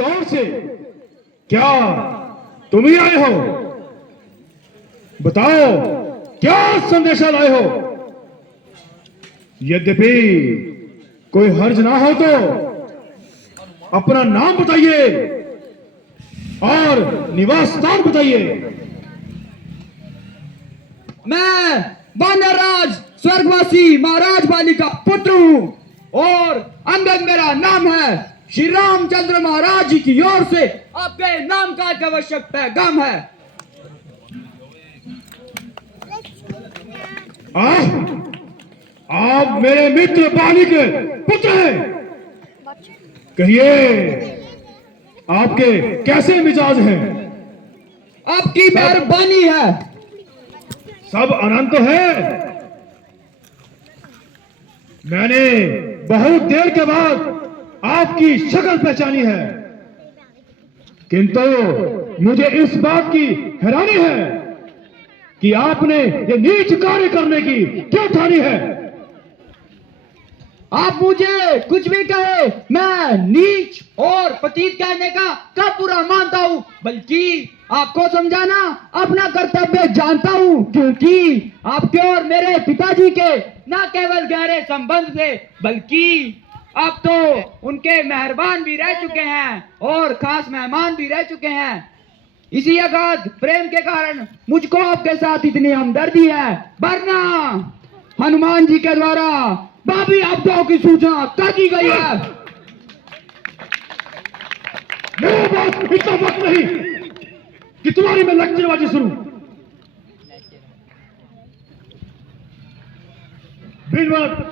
और से क्या तुम ही आए हो? बताओ क्या संदेशा लाए हो? यद्यपि कोई हर्ज ना हो तो अपना नाम बताइए और निवास स्थान बताइए। मैं वानरराज स्वर्गवासी महाराज बाली का पुत्र हूँ और अंगद मेरा नाम है। श्री रामचंद्र महाराज जी की ओर से आपके नाम का एक आवश्यक पैगाम है। आप मेरे मित्र बाली के पुत्र हैं। कहिए आपके कैसे मिजाज हैं? आपकी मेहरबानी है। सब अनंत है। मैंने बहुत देर के बाद आपकी शक्ल पहचानी है, किंतु मुझे इस बात की हैरानी है कि आपने ये नीच कार्य करने की क्यों ठानी है? आप मुझे कुछ भी कहे, मैं नीच और पतित कहने का कब बुरा मानता हूँ, बल्कि आपको समझाना अपना कर्तव्य जानता हूँ, क्योंकि आपके और मेरे पिताजी के न केवल गहरे संबंध थे, बल्कि आप तो उनके मेहरबान भी रह चुके हैं और खास मेहमान भी रह चुके हैं। इसी अगाध प्रेम के कारण मुझको आपके साथ इतनी हमदर्दी है, वरना हनुमान जी के द्वारा बाबी आपदाओं की सूचना कर दी गई है। मेरे पास इतना वक्त नहीं कि तुम्हारी मैं लक्ष्यबाजी सुनूं।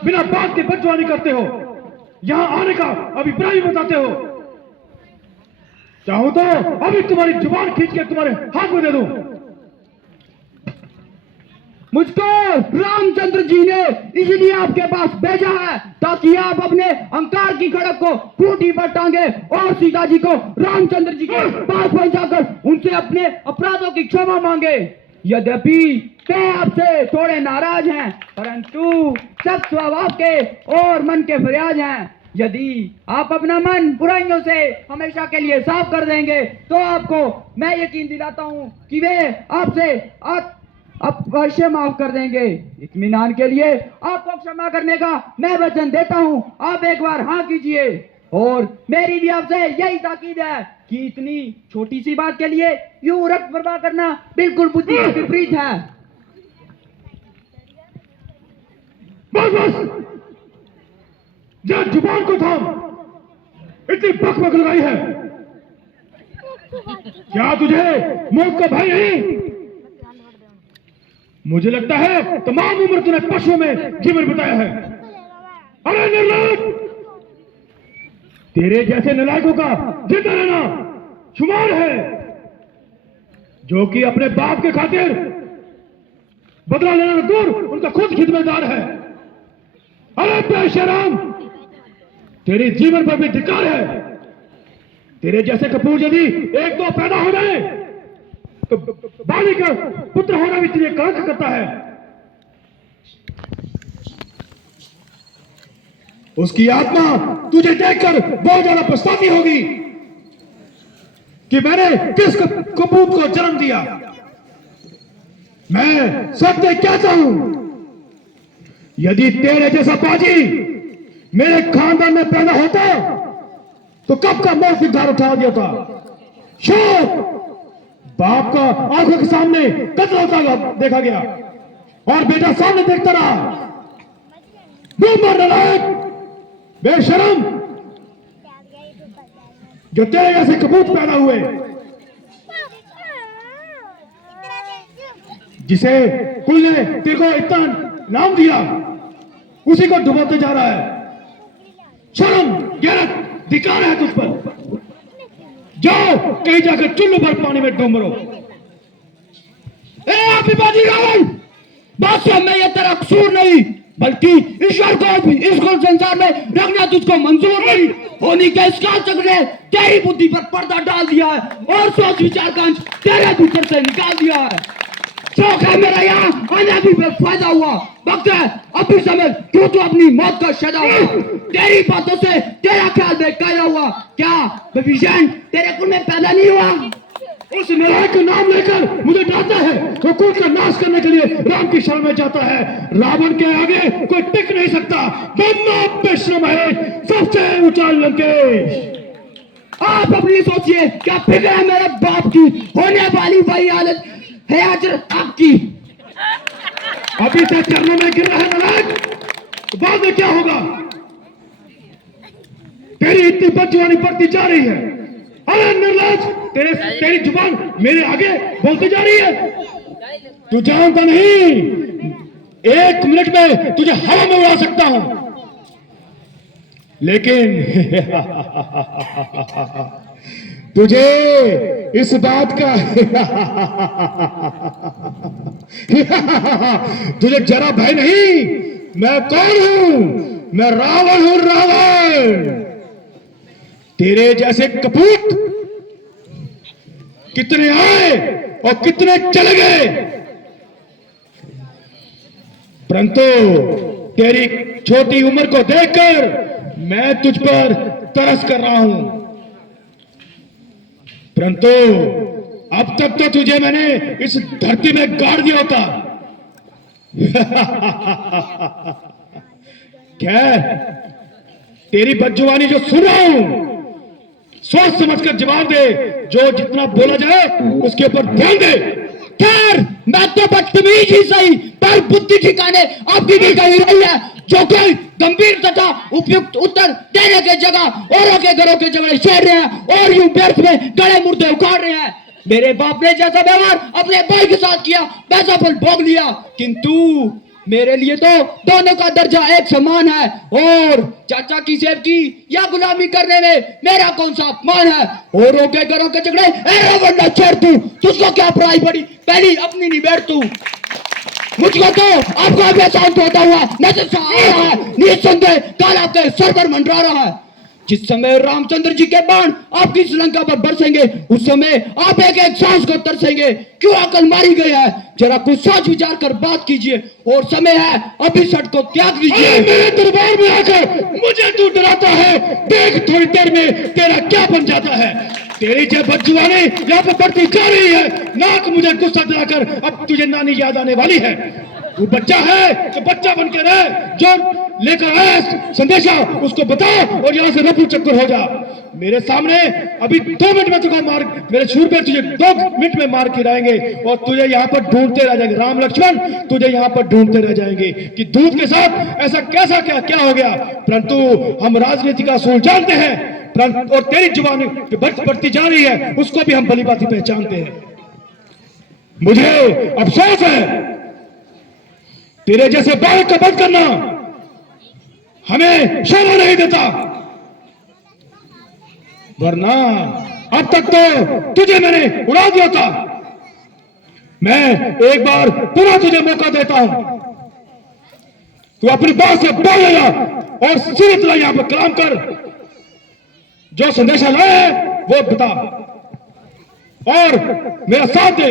बिना बात के बकवानी करते हो, यहां आने का अभिप्राय बताते हो। चाहो तो अभी तुम्हारी जुबान खींच के तुम्हारे हाथ में दे दूं। मुझको रामचंद्र जी ने इसलिए आपके पास भेजा है ताकि आप अपने अहंकार की खड़क को खूंटी पर टांगे और सीता जी को रामचंद्र जी के पास पहुंचाकर उनसे अपने अपराधों की क्षमा मांगे। यद्यपि वे आपसे थोड़े नाराज हैं, परंतु सब स्वभाव के और मन के फरियाद हैं। यदि आप अपना मन बुराइयों से हमेशा के लिए साफ कर देंगे तो आपको मैं यकीन दिलाता हूं कि वे आपसे अवश्य माफ कर देंगे। इत्मीनान के लिए आपको क्षमा करने का मैं वचन देता हूं। आप एक बार हाँ कीजिए। और मेरी भी आपसे यही ताकीद है कि इतनी छोटी सी बात के लिए यूं रक्त प्रवाह करना बिल्कुल बुद्धि के विपरीत है। बस बस, जा जुबान को थाम। इतनी बकबक लगाई है, क्या तुझे मौत का भय नहीं? मुझे लगता है तमाम उम्र तूने पशुओं में जीवन बिताया है। अरे निर्लज, तेरे जैसे नलायकों का जिंदा रहना शुमार है, जो कि अपने बाप के खातिर बदला लेना दूर उनका खुद खिदमतदार है। अरे बेशरम, तेरे जीवन पर भी धिक्कार है। तेरे जैसे कपूर यदि एक दो पैदा हो गए तो बाली का पुत्र होना भी तुझे कलंक करता है। उसकी आत्मा तुझे देखकर बहुत ज्यादा पछताती होगी कि मैंने किस कपूत को जन्म दिया। मैं सत्य कहता हूं, यदि तेरे जैसा बाजी मेरे खानदान में पैदा होता तो कब का मौत की धार उठा दिया था। शोक बाप का आंखों के सामने कत्ल होता देखा गया और बेटा सामने देखता रहा। नलायक, बेशरम, जो तेरे जैसे कपूत पैदा हुए, जिसे कुल ने तेरे को इतना नाम दिया, उसी को डुबोते जा रहा है। शर्म, गैरत, धिक्कार है तुझ पर। जाओ कहीं जाकर चुल्लू भर पानी में डूब मरो। बादशाह, मैं ये तेरा कसूर नहीं, बल्कि ईश्वर को भी इस कुल संसार में रखना तुझको मंजूर नहीं होने के इस काल ने तेरी बुद्धि पर पर्दा डाल दिया है और सोच विचार का अंश तेरे भीतर से निकाल दिया है। शौक है मेरा यहाँ आने भी फायदा हुआ। वक्त है अभी समय क्यों तो अपनी मौत का सजा हुआ। तेरी बातों से तेरा ख्याल बेकायदा हुआ। क्या विभीषण तेरे कुल में पैदा नहीं हुआ? उस नारायण का नाम लेकर मुझे डराता है, वो कुल का नाश करने के लिए राम की शरण में जाता है। रावण के आगे कोई टिक नहीं सकता। बेश्रम है सबसे ऊंचा लंकेश। आप अपनी सोचिए, क्या फिक्र है मेरे बाप की? होने वाली वही हालत है आज आपकी। अभी तक चरणों में गिर रहा है नारायण, तो बाद में क्या होगा? तेरी इतनी बदजुबानी बढ़ती जा रही है। अरे निर्लज, तेरी जुबान मेरे आगे बोलती जा रही है। तू जानता नहीं, 1 मिनट में तुझे हवा में उड़ा सकता हूं, लेकिन तुझे इस बात का तुझे जरा भय नहीं। मैं कौन हूं? मैं रावण हूं, रावण। तेरे जैसे कपूत कितने आए और कितने चले गए, परंतु तेरी छोटी उम्र को देखकर मैं तुझ पर तरस कर रहा हूं। परंतु अब तक तो तुझे मैंने इस धरती में गाड़ दिया होता। खैर, तेरी बदजुबानी जो सुन रहा हूं, सोच समझकर जवाब दे। जो जितना बोला जाए उसके ऊपर ध्यान दे। खैर, मैं तो बदतमीज ही सही, पर बुद्धि ठिकाने आपकी भी कही रही है। जो कोई गंभीर तथा उपयुक्त उत्तर देने के जगह औरों के घरों के झगड़े छेड़ रहे हैं और यूं व्यर्थ में गड़े मुर्दे उखाड़ रहे हैं। मेरे बाप ने जैसा व्यवहार अपने भाई के साथ किया वैसा फल भोग लिया, किंतु मेरे लिए तो दोनों का दर्जा एक समान है। और चाचा की सेवकी या गुलामी करने में मेरा कौन सा अपमान है? औरों के घरों के झगड़े वरना छेड़ तू, तुझको क्या पढ़ाई पड़ी? पहली अपनी नहीं बैठ तू। मुझको तो आपको अभी शांत होता हुआ नजर सा आ रहा है। निसंदेह काल आपके सर पर मंडरा रहा है। जिस समय रामचंद्र जी के बाण आपकी श्रीलंका पर बरसेंगे, उस समय आप एक एक सांस को तरसेंगे। क्यों अकल मारी गई है? जरा कुछ सोच विचार कर बात कीजिए, और समय है अभी सट को त्याग दीजिए। मेरे दरबार में आकर मुझे तू डराता है, देख थोड़ी देर में तेरा क्या बन जाता है। तेरी जो बदजुबानी यहाँ पर बढ़ती जा रही है, नाक मुझे गुस्सा दिलाकर अब तुझे नानी याद आने वाली है। तू बच्चा है तो बच्चा बन के रह। जो लेकर आया संदेशा उसको बता और यहाँ से रफू चक्कर हो जा। मेरे सामने अभी 2 मिनट में तुझे मार, मेरे छूर पे तुझे 2 मिनट में मार गिराएंगे और तुझे यहाँ पर ढूंढते रह जाएंगे। राम लक्ष्मण तुझे यहाँ पर ढूंढते रह जाएंगे कि दूध के साथ ऐसा कैसा क्या हो गया। परंतु हम राजनीति का असूल जानते हैं, और तेरी जुबान बढ़ती जा रही है उसको भी हम भलीभांति पहचानते हैं। मुझे अफसोस है तेरे जैसे बालक का वध करना हमें शोभा नहीं देता, वरना अब तक तो तुझे मैंने उड़ा दिया था। मैं एक बार पुनः तुझे मौका देता हूं, तू अपनी बात से बोल लेगा और सीधे तरह यहां पर कलाम कर। जो संदेशा लाया है वो बता और मेरा साथ दे।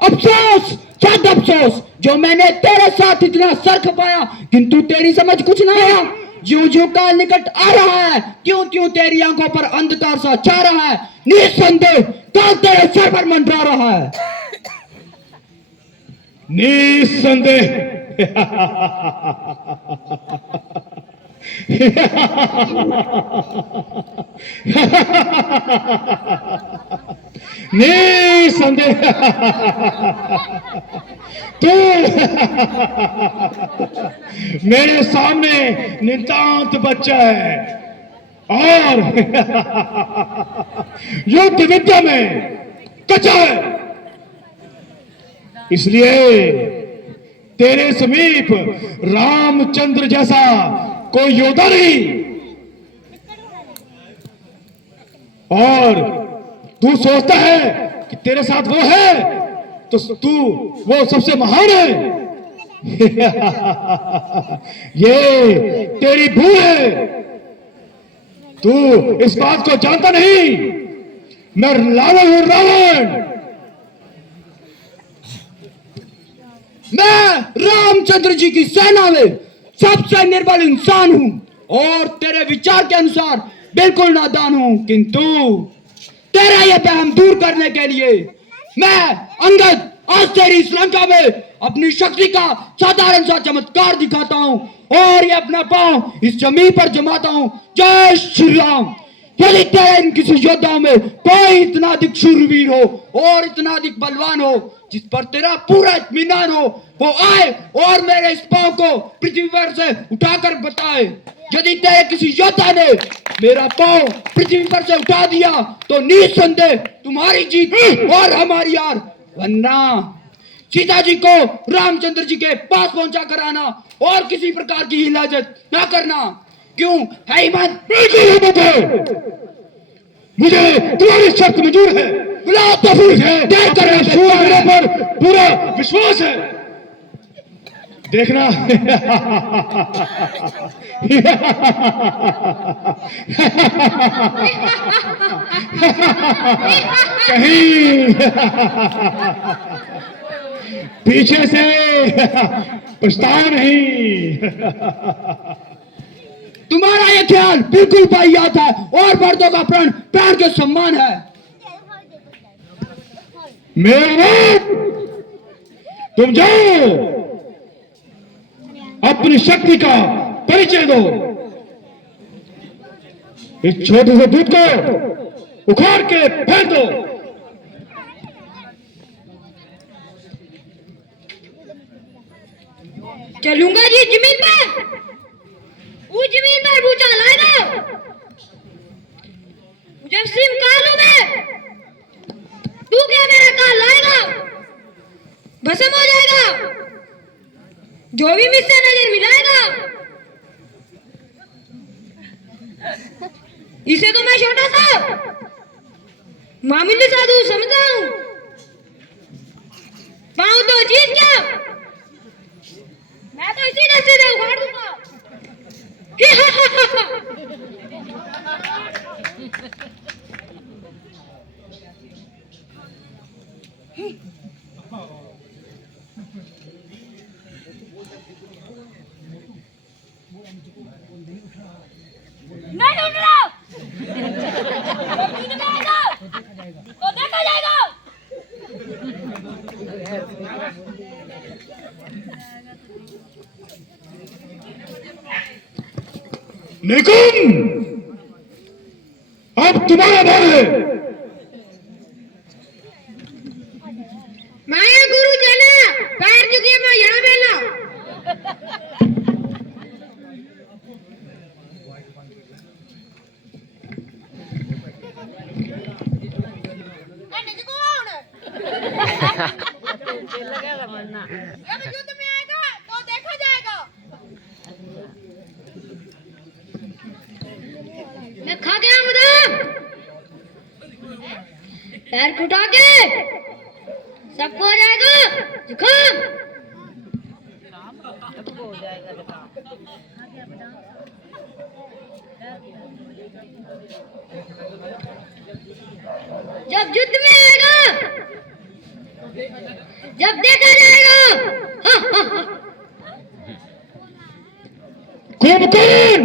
अफसोस, सद अफसोस, जो मैंने तेरे साथ इतना सर खपाया, किंतु तेरी समझ कुछ ना आया। ज्यों ज्यों काल निकट आ रहा है, त्यों त्यों तेरी आंखों पर अंधकार सा छा रहा है। निसंदेह काल तेरे सर पर मंडरा रहा है। निसंदेह निसंदेह तू मेरे सामने नितांत बच्चा है और युद्ध विद्या में कच्चा है। इसलिए तेरे समीप रामचंद्र जैसा कोई योद्धा नहीं, और तू सोचता है कि तेरे साथ वो है तो तू वो सबसे महान है। ये तेरी भूल है। तू इस बात को जानता नहीं, मैं रावण हूं, रावण। मैं रामचंद्र जी की सेना में सबसे निर्बल इंसान हूं और तेरे विचार के अनुसार बिल्कुल नादान हूं, किंतु तेरा यह वहम दूर करने के लिए मैं अंगद आज तेरी इस लंका में अपनी शक्ति का साधारण सा चमत्कार दिखाता हूं और ये अपना पांव इस जमीन पर जमाता हूं। जय श्री राम। यदि तेरे इन किसी योद्धाओं में कोई इतना अधिक शूरवीर हो और इतना अधिक बलवान हो जिस पर तेरा पूरा इत्मीनान हो, वो आए और मेरे इस पांव को पृथ्वी पर से उठाकर बताए। यदि तेरे किसी योद्धा ने मेरा पांव पृथ्वी पर से उठा दिया तो निसंदेह तुम्हारी जीत और हमारी हार, वरना सीता जी को रामचंद्र जी के पास पहुंचा कर आना और किसी प्रकार की हिलाजत ना करना। क्यों है हिम्मत? बिल्कुल हिम्मत है, मुझे तुम्हारी शर्त मंजूर है। बुलाओ तो फिर देख कर शूरवीरों पर पूरा विश्वास है। देखना कहीं पीछे से पछताओ नहीं। तुम्हारा ये ख्याल बिल्कुल वाहियात है और मर्दों का प्राण प्राण के सम्मान है। मेरा तुम जाओ, अपनी शक्ति का परिचय दो। इस छोटे से दूध को उखाड़ के फेंक दो। चलूंगा जी जमीन पर, वो जमीन पर बूझा लाएगा। जब सिम कालू में तू क्या मेरा काल लाएगा, भस्म हो जाएगा जो भी मुझसे नजर मिलाएगा। इसे तो मैं छोटा सा मामूली साधु समझता हूं। पाऊं तो चीज क्या, मैं तो इसी दस्ते से उखाड़ दूंगा। नहीं उठ रहा तो देखा जाएगा। निकुम, अब तुम्हारा बार है। माया गुरु जाना पैर चुकी मैं यहाँ बेला। अब युद्ध में आएगा तो देखा जाएगा। मैं खा गया मुझे पैर खुटा के सबको हो जाएगा जुकाम। जब युद्ध में आएगा जब देखा जाएगा। कुंभकर्ण,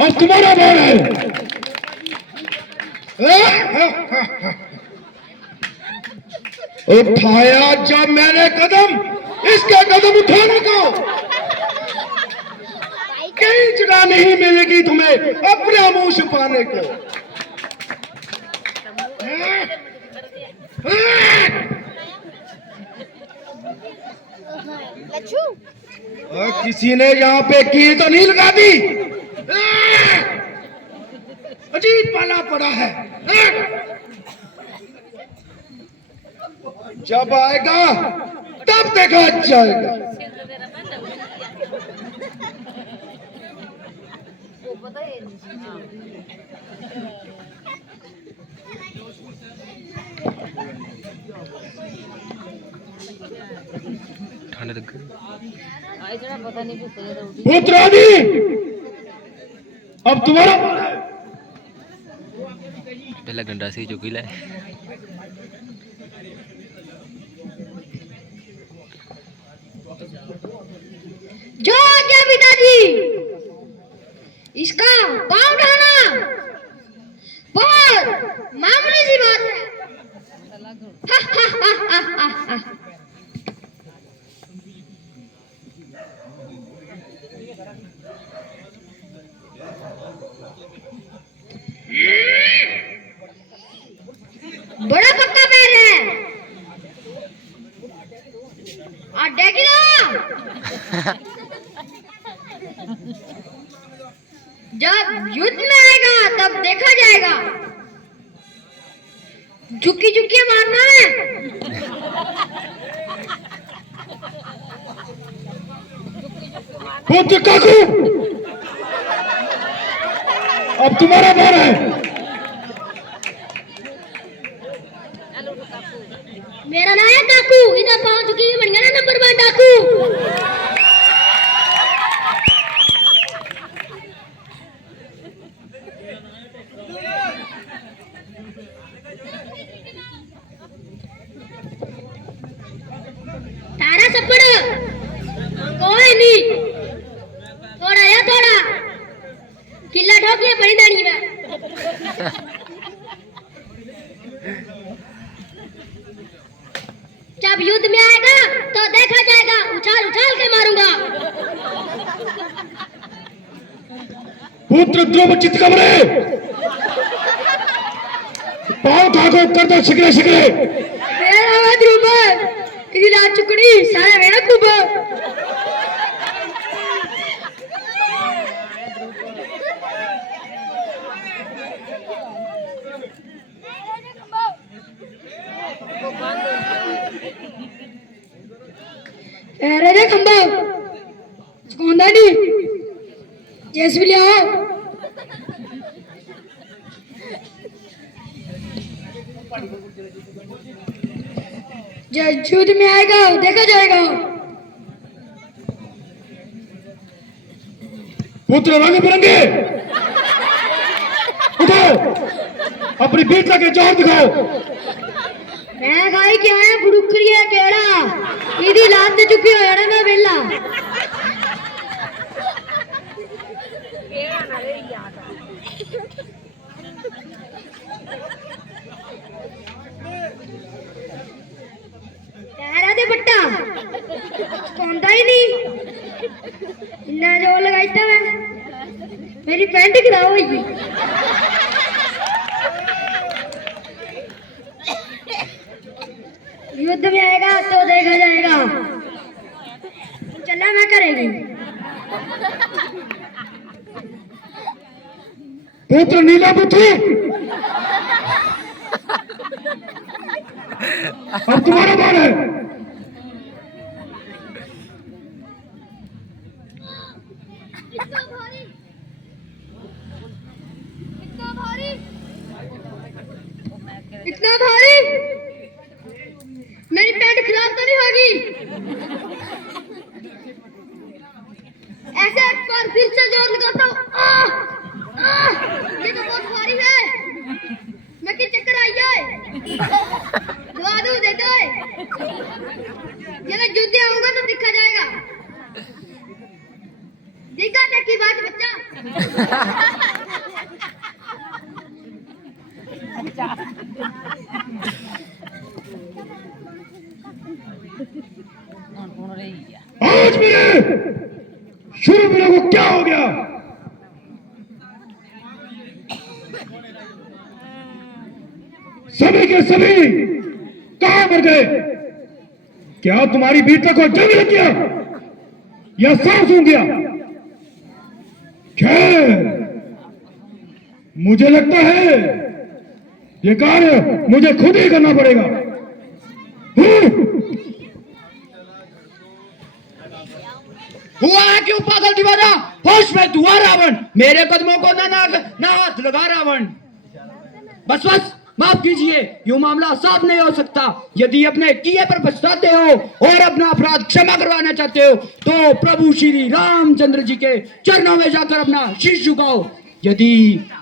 अब तुम्हारा बार है। उठाया जब मैंने कदम, इसका कदम उठाने को कहीं जगह नहीं मिलेगी तुम्हें अपना मुंह छुपाने को। और किसी ने यहाँ पे की तो नहीं लगा दी। अजीब पाला पड़ा है। जब आएगा तब देखा जाएगा। पुत्रादि, अब तुम्हारा पहला गंडा से चुकी है। जो आज्ञा पिताजी। इसका पाँव ढाना बहुत मामूली सी बात है। बड़ा पक्का पैर है। देखी ना, जब युद्ध में आएगा तब देखा जाएगा। झुकी झुकी मारना है। पुत्र काकू, अब तुम्हारा बार है। मेरा नाम है डाकू। इधर पहुंच चुकी है, बन गया ना नंबर 1 डाकू। तारा सपड़ कोई नहीं, थोड़ा या थोड़ा किला ठोक लिया बड़ी दानी में। जब युद्ध में आएगा तो देखा जाएगा। उछाल उछाल के मारूंगा। पुत्र ध्रुव चितकबरे, पाँव ठाको कर दो शिकरे शिकरे। मेरा ध्रुव इधर आ चुकड़ी सारे मेरा खूब। राजा खंबा कौन दानी जैसे भी आओ। जब युद्ध में आएगा देखा जाएगा। पुत्र रंग बिरंगे उठो, अपनी वीरता के जोर दिखाओ। मैं गाई क्या है बुड़ुकरिया केड़ा इदी लात चुकी हो यार मैं वेला। तेरा दे बट्टा कौंदा ही नहीं। इन्ना जोर लगाई था मैं, मेरी पैंट खराब होगी। युद्ध में आएगा तो देखा जाएगा। चला मैं करेगी। पुत्र नीला पुत्री, अब तुम्हारा बार है। इतना भारी, इतना भारी, इतना भारी। मेरी पैंट खराब तो नहीं होगी। ऐसे एक बार फिर से जोर लगाता हूँ। ये तो बहुत भारी है। मैं कि चक्कर आई जाए। दवा दूं दे दो। जब युद्ध आऊंगा तो दिखा जाएगा। देखा था की बात बच्चा। आज मेरे शुरू मेरे को क्या हो गया? सभी के सभी कहां मर गए? क्या तुम्हारी वीरता को जंग लग गया या सांस सूंघ गया? खैर, मुझे लगता है ये कार्य मुझे खुद ही करना पड़ेगा। हुआ है क्यों पागल दीवाना? होश में तू आ रावण, मेरे कदमों को ना हाथ लगा रावण। बस बस माफ कीजिए, यूं मामला साफ नहीं हो सकता। यदि अपने किए पर पछताते हो और अपना अपराध क्षमा करवाना चाहते हो तो प्रभु श्री रामचंद्र जी के चरणों में जाकर अपना शीश झुकाओ। यदि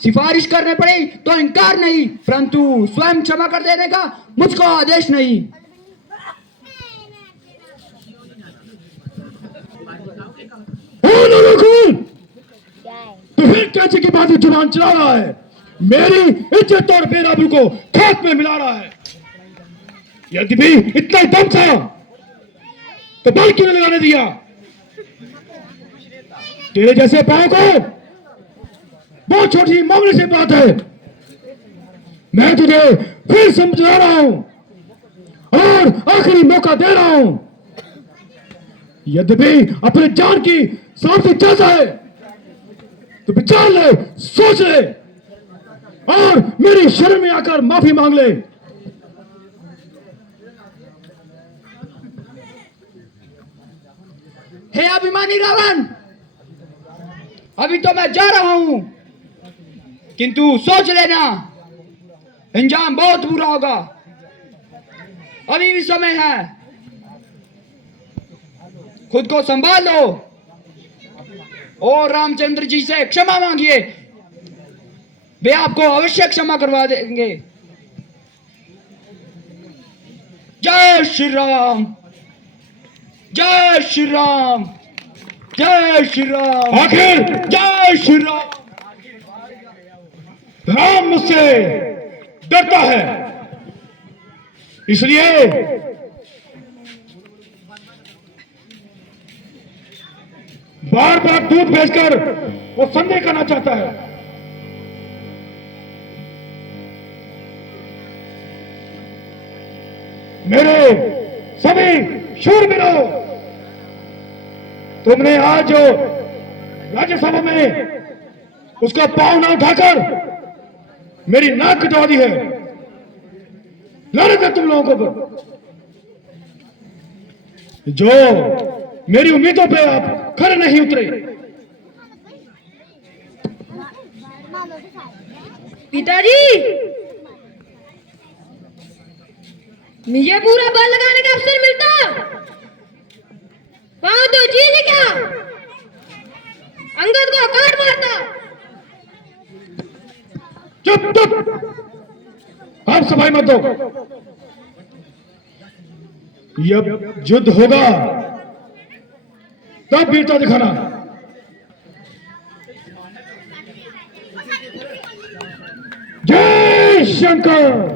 सिफारिश करने पड़े तो इनकार नहीं, परंतु स्वयं क्षमा कर देने का मुझको आदेश नहीं। बिन कैसे की बात जुबान चला रहा है, मेरी इज्जत और बेराबरू को खाक में मिला रहा है। यदि भी इतना ही दम था तो बल क्यों नहीं लगाने दिया? तेरे जैसे पांव को बहुत छोटी मामले से बात है। मैं तुझे फिर समझा रहा हूं और आखिरी मौका दे रहा हूं। यद्यपि अपने जान की सांस से चाहता है तो विचार ले, सोच ले और मेरी शरण में आकर माफी मांग ले। हे अभिमानी रावण, अभी तो मैं जा रहा हूं, किंतु सोच लेना अंजाम बहुत बुरा होगा। अभी भी समय है, खुद को संभाल लो और रामचंद्र जी से क्षमा मांगिए, वे आपको अवश्य क्षमा करवा देंगे। जय श्री राम, जय श्री राम, जय श्री राम, आखिर जय श्री राम। राम मुझसे डरता है, इसलिए बार बार दूध भेजकर वो संदेह करना चाहता है। मेरे सभी शूरवीरों, तुमने आज जो राज्यसभा में उसका पांव ना उठाकर मेरी नाक कटवा दी है, लानत है तुम लोगों को जो मेरी उम्मीदों पे आप खरे नहीं उतरे। पिताजी, मुझे पूरा बल लगाने का अवसर मिलता, पाँव तो चीज क्या अंगद को काट मारता। चुप चुप, आप सफाई मत दो। जब युद्ध होगा तब वीरता दिखाना। जय शंकर।